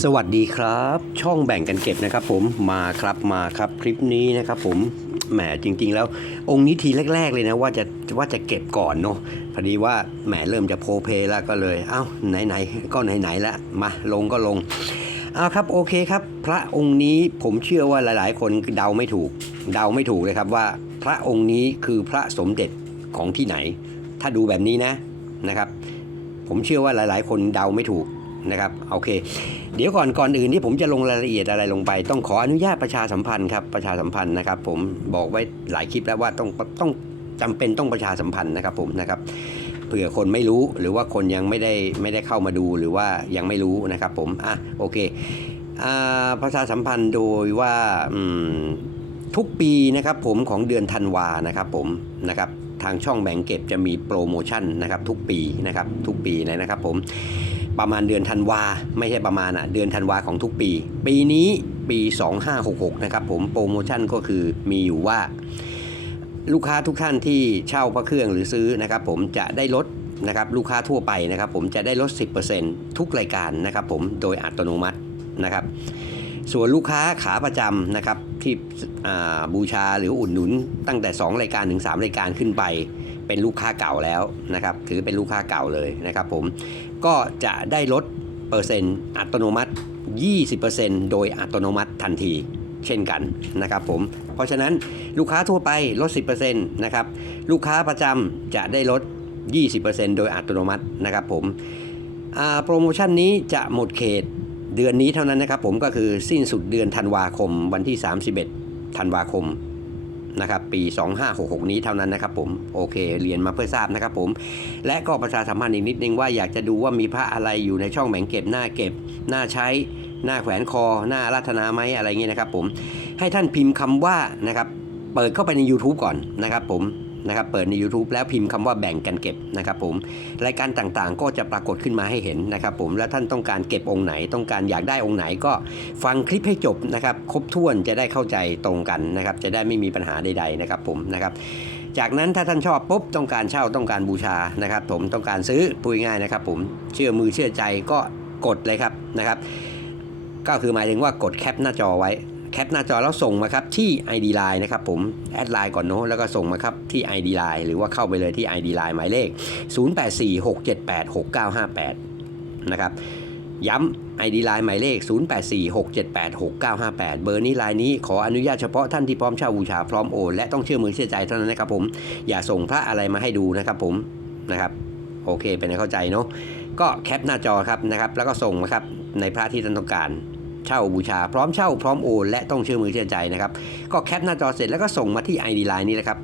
สวัสดีครับ ช่องแบ่งกันเก็บนะครับ ผมมาครับมาครับคลิปนี้นะครับ ผมแหมจริง ๆ แล้ว องค์นี้ทีแรก ๆ เลยนะว่าจะว่าจะเก็บก่อนเนาะพอดีว่าแหมเริ่มจะโพเพลแล้วก็เลยเอ้าไหนๆก็ไหนๆล้วมาลงก็ลงเอาครับโอเคครับ พระองค์นี้ผมเชื่อว่าหลาย ๆ คนเดาไม่ถูก เดาไม่ถูกเลยครับว่า พระองค์นี้คือพระสมเด็จของที่ไหน ถ้าดูแบบนี้นะนะครับ ผมเชื่อว่าหลาย ๆ คนเดาไม่ถูก นะครับโอเค เดี๋ยวก่อนก่อนอื่นที่ผมจะลงรายละเอียดอะไรลงไป ต้องขออนุญาตประชาสัมพันธ์ครับประชาสัมพันธ์นะครับ ผมบอกไว้หลายคลิปแล้วว่าต้องต้องจำเป็นต้องประชาสัมพันธ์นะครับผมนะครับเผื่อคนไม่รู้หรือว่าคนยังไม่ได้ไม่ได้เข้ามาดูหรือว่ายังไม่รู้นะครับผมอะโอเคประชาสัมพันธ์โดยว่าทุกปีนะครับผมของเดือนธันวานะครับผมนะครับทางช่องแบ่งเก็บจะมีโปรโมชั่นนะครับทุกปีนะครับทุกปีเลยนะครับผม ประมาณเดือนธันวาไม่ใช่ประมาณอะเดือนธันวาของทุกปี ปีนี้ปี 2566 นะครับผมโปรโมชั่นก็คือมีอยู่ว่า ลูกค้าทุกท่านที่เช่าพระเครื่องหรือซื้อนะครับผมจะได้ลดนะครับลูกค้าทั่วไปนะครับผมจะได้ลด 10%ทุกรายการนะครับผมโดยอัตโนมัตินะครับส่วนลูกค้าขาประจำนะครับที่บูชาหรืออุดหนุนตั้งแต่ 2 รายการถึง 3 รายการขึ้นไป เป็นลูกค้าเก่าแล้วนะครับถือเป็นลูกค้าเก่าเลยนะครับผม ก็จะได้ลดเปอร์เซ็นต์อัตโนมัติ 20%โดยอัตโนมัติทันทีเช่นกันนะครับผม เพราะฉะนั้นลูกค้าทั่วไปลด 10%นะครับ ลูกค้าประจำจะได้ลด 20%โดยอัตโนมัตินะครับผมโปรโมชั่นนี้จะหมดเขตเดือนนี้เท่านั้นนะครับผมก็คือสิ้นสุดเดือนธันวาคมวันที่ 31ธันวาคม นะครับปี 2566 นี้เท่านั้นนะครับผมโอเคเรียนมาเพื่อทราบนะครับผมและก็ประชาสัมพันธ์อีกนิดนึงว่าอยากจะดูว่ามีพระอะไรอยู่ในช่องแบ่งเก็บหน้าเก็บหน้าใช้หน้าแขวนคอหน้ารัตนาไหมอะไรเงี้ยนะครับผมให้ท่านพิมพ์คำว่านะครับเปิดเข้าไปใน YouTube ก่อนนะครับผม นะครับเปิดใน YouTube แล้วพิมพ์คำว่าแบ่งกันเก็บนะครับผมรายการต่างๆ ก็จะปรากฏขึ้นมาให้เห็นนะครับผมและท่านต้องการเก็บองค์ไหนต้องการอยากได้องค์ไหนก็ฟังคลิปให้จบนะครับครบถ้วนจะได้เข้าใจตรงกันนะครับจะได้ไม่มีปัญหาใด ๆนะครับผมนะครับจากนั้นถ้าท่านชอบปุ๊บต้องการเช่าต้องการบูชานะครับผมต้องการซื้อพูดง่ายนะครับผมเชื่อมือเชื่อใจก็กดเลยครับนะครับ ก็คือหมายถึงว่ากดแคปหน้าจอไว้ แคปหน้าจอแล้วส่งมาครับที่ ID Line นะครับผมแอดไลน์ก่อนเนอะแล้วก็ส่งมาครับที่ ID Line หรือว่าเข้าไปเลยที่ ID Line หมายเลข 0846786958 นะครับย้ำ ID Line หมายเลข 0846786958 เบอร์นี้ไลน์นี้ขออนุญาตเฉพาะท่านที่พร้อมเช่าบูชาพร้อมโอนและต้องเชื่อมือเชื่อใจเท่านั้นนะครับผม อย่าส่งพระอะไรมาให้ดูนะครับผมนะครับ โอเคเป็นเข้าใจเนาะก็แคปหน้าจอครับนะครับ แล้วก็ส่งมาครับในพระที่ท่านต้องการ เช่าบูชาพร้อมเช่าพร้อมโอนและต้องเชื่อมือเชื่อใจนะครับ ก็แคปหน้าจอเสร็จแล้วก็ส่งมาที่ ID Line นี้นะครับ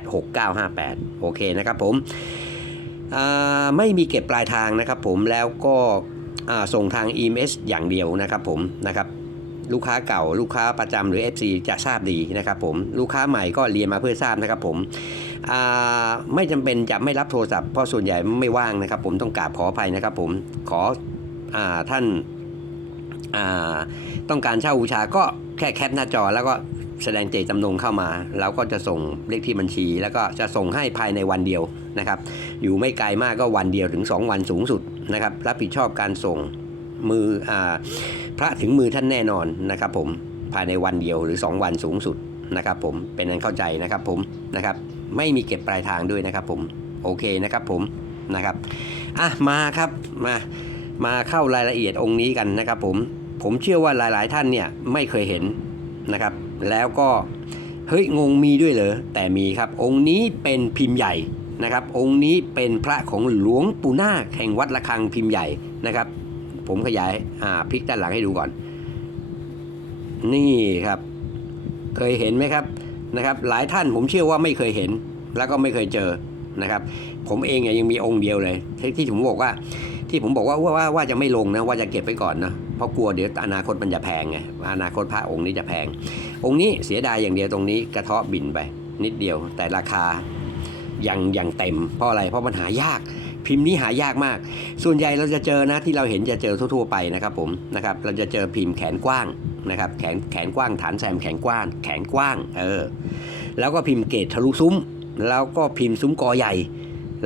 0846786958 โอเคนะครับผมไม่มีเก็บปลายทางนะครับผมแล้วก็ส่งทาง EMS อย่างเดียวนะครับผมนะครับลูกค้าเก่า ลูกค้าประจำหรือ FC จะทราบดีนะครับผมลูกค้าใหม่ก็เรียนมาเพื่อทราบนะครับผมไม่จำเป็นจะไม่รับโทรศัพท์เพราะส่วนใหญ่ไม่ว่างนะครับ ผมต้องกราบขออภัยนะครับผมขออท่าน ต้องการเช่าบูชาก็แค่แคปหน้าจอแล้วก็แสดงเจตจำนงเข้ามา เราก็จะส่งเลขที่บัญชี แล้วก็จะส่งให้ภายในวันเดียวนะครับ อยู่ไม่ไกลมากก็วันเดียวถึง 2 วันสูงสุดนะครับ รับผิดชอบการส่งมืออพระถึงมือท่านแน่นอนนะครับ ผมภายในวันเดียวหรือ 2 วันสูงสุดนะครับ ผมเป็นนั้นเข้าใจนะครับ ผมนะครับ ไม่มีเก็บปลายทางด้วยนะครับ ผมโอเคนะครับ ผมนะครับอะมาครับมามาเข้ารายละเอียดองค์นี้กันนะครับ ผม ผมเชื่อว่าหลาย ๆ ท่านเนี่ยไม่เคยเห็นนะครับ แล้วก็เฮ้ยงงมีด้วยเหรอแต่มีครับ องค์นี้เป็นพิมพ์ใหญ่นะครับ องค์นี้เป็นพระของหลวงปู่นาคแห่งวัดระฆังพิมพ์ใหญ่นะครับ ผมขยายอ่าพลิกด้านหลังให้ดูก่อน นี่ครับ เคยเห็นไหมครับนะครับ หลายท่านผมเชื่อว่าไม่เคยเห็น แล้วก็ไม่เคยเจอนะครับ ผมเองเนี่ยยังมีองค์เดียวเลยที่ที่ผมบอกว่า ที่ผมบอกว่าว่าว่าว่าจะไม่ลงนะว่าจะเก็บไว้ก่อนนะ เพราะกลัวเดี๋ยวอนาคตมันจะแพงไงอนาคตพระองค์นี้จะแพง องค์นี้เสียดายอย่างเดียวตรงนี้กระเทาะบินไป นิดเดียว แต่ราคายังยังเต็ม เพราะอะไรเพราะมันหายาก พิมพ์นี้หายากมาก ส่วนใหญ่เราจะเจอนะที่เราเห็นจะเจอทั่วๆไปนะครับผมนะครับเราจะเจอพิมพ์แขนกว้างนะครับแขนแขนกว้างฐานแซมแขนกว้าง แขนกว้างเออแล้วก็พิมพ์เกตทะลุซุ้ม แล้วก็พิมพ์ซุ้มกอใหญ่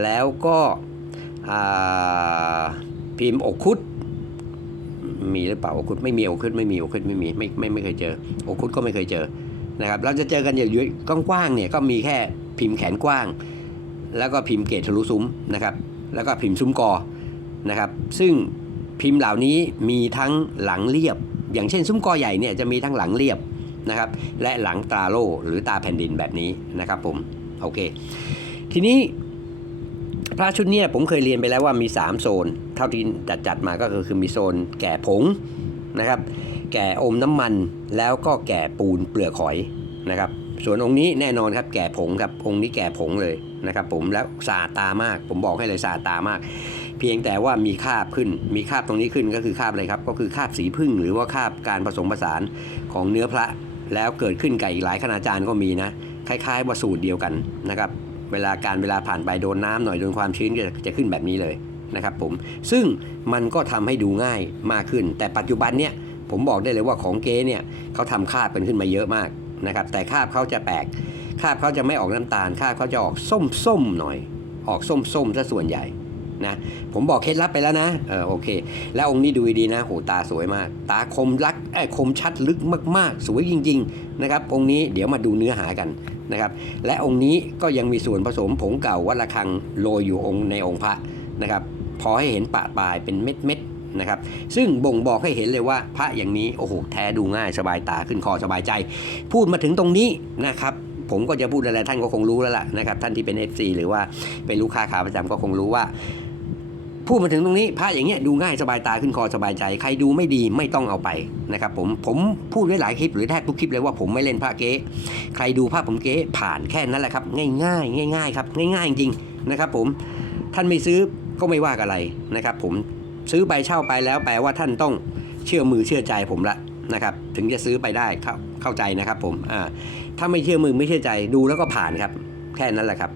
แล้วก็พิมพ์อกคุด มีหรือเปล่าโอคุดไม่มีโอคุดไม่มีโอคุดไม่มีไม่ไม่ไม่เคยเจอโอคุดก็ไม่เคยเจอนะครับเราจะเจอกันอยู่กว้างๆเนี่ยก็มีแค่พิมพ์แขนกว้าง แล้วก็พิมพ์เกตทะลุซุ้มนะครับ แล้วก็พิมพ์ซุ้มกอนะครับ ซึ่งพิมพ์เหล่านี้มีทั้งหลังเรียบ อย่างเช่นซุ้มกอใหญ่เนี่ยจะมีทั้งหลังเรียบนะครับและหลังตาโล่หรือตาแผ่นดินแบบนี้นะครับผมโอเค ทีนี้พระชุดเนี้ผมเคยเรียนไปแล้วว่ามี 3 โซน เท่าที่จัดจัดมาก็คือคือมีโซนแก่ผงนะครับ แก่อมน้ำมันแล้วก็แก่ปูนเปลือกหอยนะครับ ส่วนองค์นี้แน่นอนครับแก่ผงครับองค์นี้แก่ผงเลยนะครับ ผมแล้วสาตามาก ผมบอกให้เลยสาตามาก เพียงแต่ว่ามีคาบขึ้น มีคาบตรงนี้ขึ้นก็คือคาบอะไรครับ ก็คือคาบสีพึ่งหรือว่าคาบการผสมผสานของเนื้อพระแล้วเกิดขึ้นกับอีกหลายคณาจารย์ก็มีนะคล้ายๆว่าสูตรเดียวกันนะครับ เวลาการเวลาผ่านไปโดนน้ำหน่อยโดนความชื้นจะจะขึ้นแบบนี้เลย นะครับผมซึ่งมันก็ทำให้ดูง่ายมากขึ้น แต่ปัจจุบันเนี่ยผมบอกได้เลยว่าของเก๊เนี่ยเขาทำคาบกันขึ้นมาเยอะมากนะครับแต่คาบเขาจะแปลกคาบเขาจะไม่ออกน้ำตาลคาบเขาจะออกส้มๆหน่อย ออกส้มๆซะส่วนใหญ่นะผมบอกเคล็ดลับไปแล้วนะเออโอเค แล้วองค์นี้ดูดีนะโหตาสวยมาก ตาคมลักไอ้คมชัดลึกมากๆ สวยจริง ๆ นะครับ องค์นี้เดี๋ยวมาดูเนื้อหากันนะครับ และองค์นี้ก็ยังมีส่วนผสมผงเก่าวัดระฆังโรยอยู่องค์ในองค์พระ นะครับพอให้เห็นปะปลายเป็นเม็ดเม็ดๆนะครับซึ่งบ่งบอกให้เห็นเลยว่าพระอย่างนี้โอ้โหแท้ดูง่ายสบายตาขึ้นคอสบายใจ พูดมาถึงตรงนี้นะครับผมก็จะพูดอะไรท่านก็คงรู้แล้วล่ะนะครับท่านที่เป็น FC หรือว่าเป็นลูกค้าขาประจำก็คงรู้ว่า พูดมาถึงตรงนี้พระอย่างเงี้ยดูง่ายสบายตาขึ้นคอสบายใจ ใครดูไม่ดีไม่ต้องเอาไปนะครับผมผมพูดไว้หลายคลิปหรือแทบทุกคลิปเลยว่าผมไม่เล่นพระเก๊ใครดูภาพผมเก๊ผ่านแค่นั้นแหละครับ ง่ายๆ ง่าย ๆ ครับ ง่ายๆจริงๆนะครับผมท่านไม่ซื้อ ก็ไม่ว่าอะไรนะครับ ผมซื้อไปเช่าไปแล้วแปลว่าท่านต้องเชื่อมือเชื่อใจผมละนะครับ ถึงจะซื้อไปได้เข้าเข้าใจนะครับผมอ่าถ้าไม่เชื่อมือไม่เชื่อใจดูแล้วก็ผ่านครับ แค่นั้นแหละครับ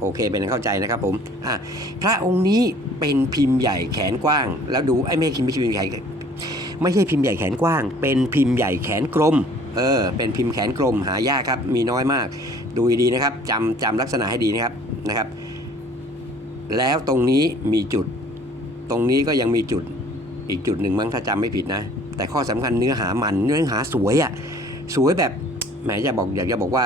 โอเคเป็นเข้าใจนะครับผมอะพระองค์นี้เป็นพิมพ์ใหญ่แขนกว้าง แล้วดูไอ้ไม่ใช่พิมพ์ใหญ่ไม่ใช่พิมพ์ใหญ่แขนกว้าง เป็นพิมพ์ใหญ่แขนกลมเออเป็นพิมพ์แขนกลมหายากครับ มีน้อยมาก ดูดีนะครับจำจำลักษณะให้ดีนะครับนะครับ แล้วตรงนี้มีจุด ตรงนี้ก็ยังมีจุดอีกจุดหนึ่งมั้งถ้าจำไม่ผิดนะ แต่ข้อสำคัญเนื้อหามันเนื้อหาสวยอะ่ะสวยแบบแหมจะบอกอยากจะบอกว่า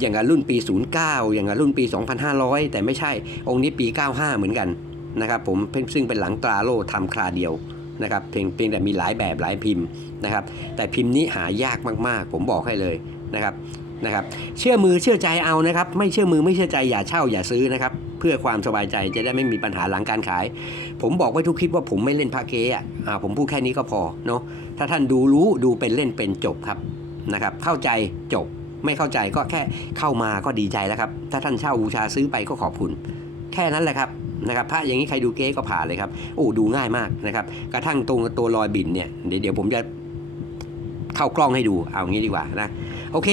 อย่างกับรุ่นปี 09 อย่างกับรุ่นปี 2500 แต่ไม่ใช่องค์นี้ปี 95 เหมือนกันนะครับผมซึ่งเป็นหลังตราโลทำคราเดียวนะครับเพียงเพียงแต่มีหลายแบบหลายพิมพ์นะครับ แต่พิมพ์นี้หายากมากๆ ผมบอกให้เลยนะครับนะครับ เชื่อมือเชื่อใจเอานะครับ ไม่เชื่อมือไม่เชื่อใจอย่าเช่าอย่าซื้อนะครับ เพื่อความสบายใจจะได้ไม่มีปัญหาหลังการขาย ผมบอกไว้ทุกคลิปว่าผมไม่เล่นพระเก๊อะอ่าผมพูดแค่นี้ก็พอเนาะถ้าท่านดูรู้ดูเป็นเล่นเป็นจบครับนะครับ เข้าใจจบไม่เข้าใจก็แค่เข้ามาก็ดีใจแล้วครับ ถ้าท่านเช่าบูชาซื้อไปก็ขอบคุณ แค่นั้นแหละครับนะครับพระอย่างนี้ใครดูเก๊ก็ผ่านเลยครับโอ้ดูง่ายมากนะครับ กระทั่งตรงตัวรอยบินเนี่ยเดี๋ยวเดี๋ยวผมจะเข้ากล้องให้ดูเอางี้ดีกว่านะโอเค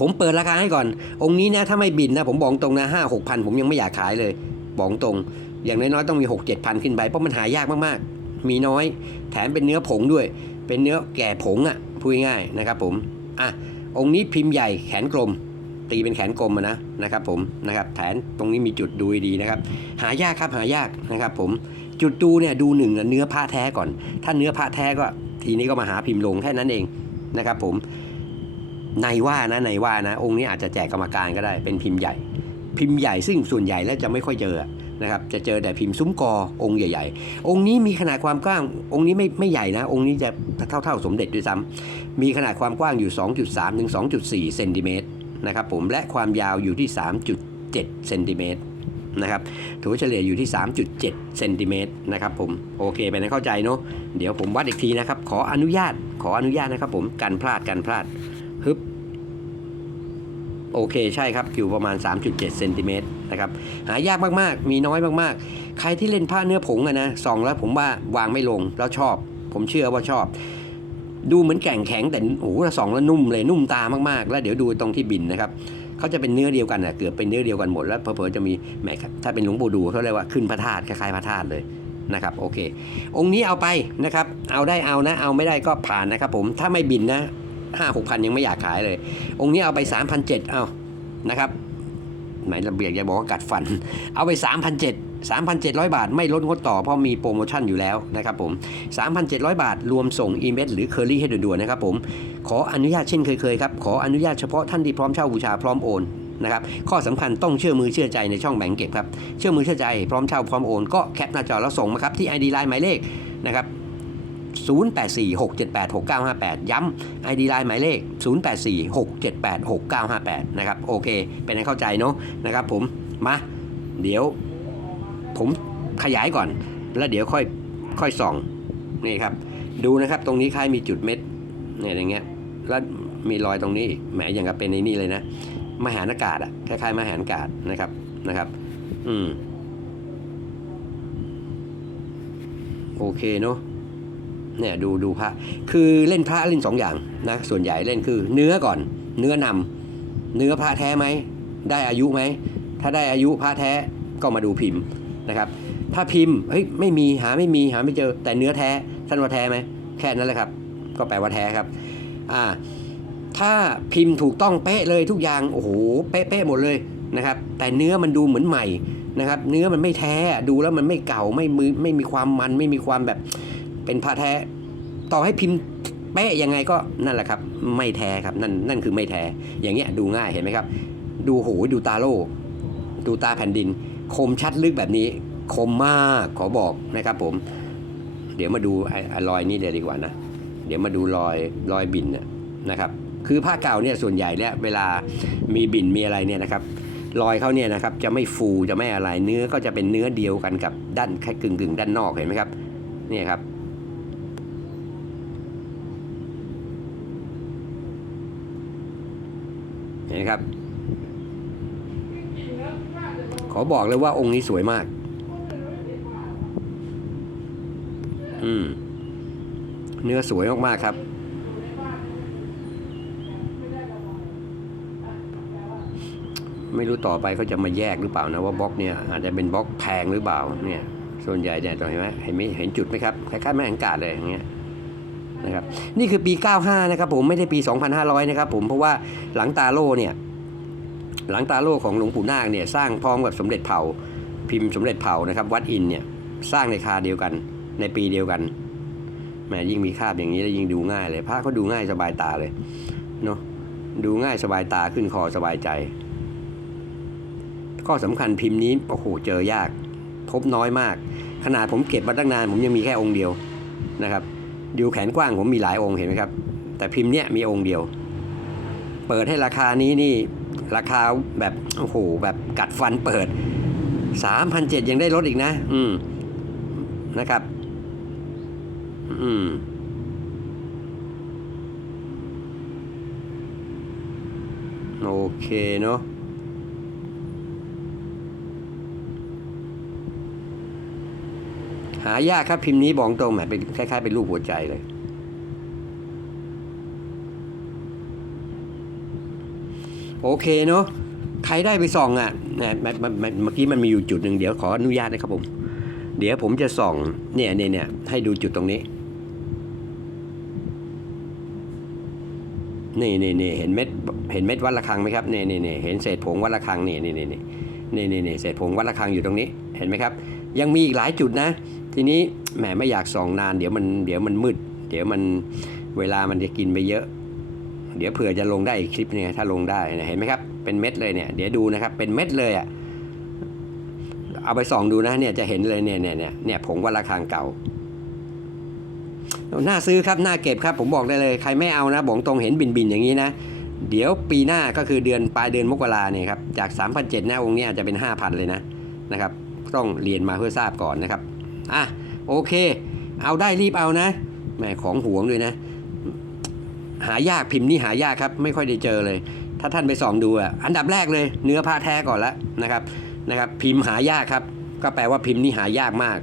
ผมเปิดราคาให้ก่อน องค์นี้นะถ้าไม่บินนะผมบอกตรงนะห้าหกพันผมยังไม่อยากขายเลย บอกตรง อย่างน้อยๆต้องมีหกเจ็ดพันขึ้นไปเพราะมันหายากมากๆ มีน้อย แถมเป็นเนื้อผงด้วย เป็นเนื้อแก่ผงอะ่ะพูดง่ายนะครับผมอะองค์นี้พิมพ์ใหญ่แขนกลม ตีเป็นแขนกลมะนะนะครับผมนะครับแขนตรงนี้มีจุดดูดีนะครับ หายากครับหายากนะครับผมจุดดูเนี่ยดูหนึ่งเนื้อผ้าแท้ก่อน ถ้าเนื้อผ้าแท้ก็ทีนี้ก็มาหาพิมพ์ลงแค่นั้นเองนะครับผม ในว่านะในว่านะ องค์นี้อาจจะแจกกรรมการก็ได้เป็นพิมพ์ใหญ่ พิมพ์ใหญ่ซึ่งส่วนใหญ่แล้วจะไม่ค่อยเจอนะครับจะเจอแต่พิมพ์ซุ้มกอองค์ใหญ่ ๆ องค์นี้มีขนาดความกว้าง องค์นี้ไม่ไม่ใหญ่นะ องค์นี้จะเท่าๆสมเด็จด้วยซ้ำมีขนาดความกว้างอยู่ 2.3ถึง2.4เซนติเมตรนะครับผมและความยาวอยู่ที่ 3.7เซนติเมตรนะครับถัวเฉลี่ยอยู่ที่ 3.7เซนติเมตรนะครับผมโอเคไปนะเข้าใจเนาะเดี๋ยวผมวัดอีกทีนะครับ ขออนุญาตขออนุญาตนะครับผมกันพลาดกันพลาด ฮึบโอเคใช่ครับอยู่ประมาณ 3.7เซนติเมตรนะครับหายากมากๆ มีน้อยมากๆ ใครที่เล่นผ้าเนื้อผงอะนะส่องแล้วผมว่าวางไม่ลงแล้วชอบ ผมเชื่อว่าชอบ ดูเหมือนแก่งแข็งแต่โอ้โหส่องแล้วนุ่มเลยนุ่มตามากๆ แล้วเดี๋ยวดูตรงที่บินนะครับเขาจะเป็นเนื้อเดียวกันอะเกือบเป็นเนื้อเดียวกันหมดแล้วเผลอๆจะมีแหมถ้าเป็นหลวงปู่ดูเขาเรียกว่าขึ้นพระธาตุคล้ายๆพระธาตุเลยนะครับโอเค องค์นี้เอาไปนะครับ เอาได้เอานะ เอาไม่ได้ก็ผ่านนะครับผมถ้าไม่บินนะ ห้าหกพันยังไม่อยากขายเลย องค์นี้เอาไปสามพันเจ็ดเอานะครับหมายระเบียบอย่าบอกว่ากัดฟัน เอาไปสามพันเจ็ด3,700บาทไม่ลดงดต่อเพราะมีโปรโมชั่นอยู่แล้วนะครับผม3,700บาท รวมส่งอีเมลหรือเคอรี่ให้ด่วนๆนะครับผม ขออนุญาตเช่นเคยๆครับ ขออนุญาตเฉพาะท่านที่พร้อมเช่าบูชาพร้อมโอนนะครับข้อสำคัญต้องเชื่อมือเชื่อใจในช่องแบ่งเก็บครับ เชื่อมือเชื่อใจพร้อมเช่าพร้อมโอนก็แคปหน้าจอแล้วส่งมาครับที่ ID Line หมายเลขนะครับ 0846786958 ย้ำ ID Line หมายเลข 0846786958 นะครับ โอเค เป็นให้เข้าใจเนาะนะครับผม มา เดี๋ยวผมขยายก่อน แล้วเดี๋ยวค่อยค่อยส่อง นี่ครับ ดูนะครับ ตรงนี้คล้ายมีจุดเม็ดเนี่ยอย่างเงี้ย แล้วมีรอยตรงนี้อีก แหมอย่างกับเป็นในนี่เลยนะ มหานากาศอะคล้ายๆมหานากาศนะครับ นะครับ อืม โอเคเนาะ เนี่ยดูดูพระคือเล่นพระเล่นสองอย่างนะส่วนใหญ่เล่นคือ เนื้อก่อน เนื้อนำเนื้อพระแท้ไหมได้อายุไหมถ้าได้อายุพระแท้ก็มาดูพิมพ์นะครับ ถ้าพิมพ์เฮ้ยไม่มีหาไม่มีหาไม่เจอ แต่เนื้อแท้ท่านว่าแท้ไหมแค่นั้นแหละครับ ก็แปลว่าแท้ครับอ่าถ้าพิมพ์ถูกต้องเป๊ะเลยทุกอย่างโอ้โหเป๊ะเป๊ะหมดเลยนะครับ แต่เนื้อมันดูเหมือนใหม่นะครับ เนื้อมันไม่แท้ดูแล้วมันไม่เก่าไม่มือไม่มีความมันไม่มีความแบบ เป็นพระแท้ ต่อให้พิมพ์เป๊ะยังไงก็นั่นแหละครับ ไม่แท้ครับนั่นนั่นคือไม่แท้ อย่างเงี้ยดูง่ายเห็นไหมครับ ดูโหดูตาโลดูตาแผ่นดิน คมชัดลึกแบบนี้ คมมากขอบอกนะครับ ผม เดี๋ยวมาดูไอ้ไอ้รอยนี้เลยดีกว่านะเดี๋ยวมาดูรอยรอยบินนะครับ คือผ้าเก่าเนี่ยส่วนใหญ่แล้วเวลามีบินมีอะไรเนี่ยนะครับรอยเขาเนี่ยนะครับจะไม่ฟูจะไม่อะไรเนื้อก็จะเป็นเนื้อเดียวกันกับด้านแค่กึ่งกึ่งๆด้านนอกเห็นไหมครับนี่ครับ เห็ นไหมครับ ขอบอกเลยว่าองค์นี้สวยมาก อืม เนื้อสวยมากๆครับ ไม่รู้ต่อไปเขาจะมาแยกหรือเปล่านะว่าบล็อกเนี่ยอาจจะเป็นบล็อกแพงหรือเปล่าเนี่ย ส่วนใหญ่เนี่ยตรงเห็นไหมเห็นไหมเห็นจุดไหมครับคล้ายๆแม่งกาดเลยอย่างเงี้ย นะครับนี่คือปี 95 นะครับผมไม่ได้ปี 2,500 นะครับผมเพราะว่าหลังตาโล่เนี่ยหลังตาโล่ของหลวงปู่นาคเนี่ยสร้างพร้อมกับสมเด็จเผ่าพิมพ์สมเด็จเผ่านะครับวัดอินเนี่ยสร้างในคาเดียวกันในปีเดียวกันแหมยิ่งมีคาบอย่างนี้แล้วยิ่งดูง่ายเลยพระเขาดูง่ายสบายตาเลยเนาะดูง่ายสบายตาขึ้นคอสบายใจ ข้อสำคัญพิมพ์นี้โอ้โหเจอยาก พบน้อยมาก ขนาดผมเก็บมาตั้งนาน ผมยังมีแค่องค์เดียวนะครับ ดูแขนกว้างผมมีหลายองค์เห็นไหมครับ แต่พิมพ์เนี้ยมีองค์เดียว เปิดให้ราคานี้นี่ราคาแบบโอ้โหแบบกัดฟันเปิดสามพันเจ็ดยังได้ลดอีกนะ อืมนะครับ อืมโอเคเนาะ หายากครับพิมพ์นี้บอกตรงแหมเป็นคล้ายๆเป็นรูปหัวใจเลย โอเคเนาะใครได้ไปส่องอะนะเมื่อเมื่อเมื่อกี้มันมีอยู่จุดหนึ่งเดี๋ยวขออนุญาตนะครับผม เดี๋ยวผมจะส่องเนี่ยเนี่ยเนี่ยให้ดูจุดตรงนี้ นี่นี่นี่เห็นเม็ดเห็นเม็ดวัดระฆังไหมครับนี่นี่นี่เห็นเศษผงวัดระฆังนี่นี่นี่นี่นี่นี่นี่เศษผงวัดระฆังอยู่ตรงนี้ เห็นไหมครับ ยังมีอีกหลายจุดนะ ทีนี้แหมไม่อยากส่องนานเดี๋ยวมันเดี๋ยวมันมืด เดี๋ยวมันเวลามันจะกินไปเยอะ เดี๋ยวเผื่อจะลงได้อีกคลิปเนี่ยถ้าลงได้เห็นไหมครับเป็นเม็ดเลยเนี่ยเดี๋ยวดูนะครับเป็นเม็ดเลยอะเอาไปส่องดูนะเนี่ยจะเห็นเลยเนี่ยเนี่ยเนี่ยเนี่ยผงวัดระฆังเก่าน่าซื้อครับน่าเก็บครับ ผมบอกได้เลยใครไม่เอานะบอกตรงเห็นบินบินอย่างนี้นะ เดี๋ยวปีหน้าก็คือเดือนปลายเดือนมกราเนี่ยครับจาก 3,700นะองค์นี้อาจจะเป็น 5,000 เลยนะนะครับ ต้องเรียนมาเพื่อทราบก่อนนะครับ อะโอเค เอาได้รีบเอานะแหมของห่วงเลยนะ หายากพิมพ์นี่หายากครับ ไม่ค่อยได้เจอเลย ถ้าท่านไปส่องดูอะอันดับแรกเลย เนื้อผ้าแท้ก่อนละนะครับนะครับ พิมพ์หายากครับ ก็แปลว่าพิมพ์นี่หายากมาก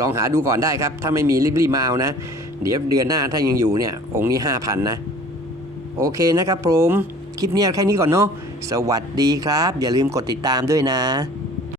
ลองหาดูก่อนได้ครับ ถ้าไม่มีรีบๆมาเอานะ เดี๋ยวเดือนหน้าถ้ายังอยู่เนี่ย องค์นี้ห้าพันนะ โอเคนะครับผมคลิปนี้แค่นี้ก่อนเนาะสวัสดีครับ อย่าลืมกดติดตามด้วยนะ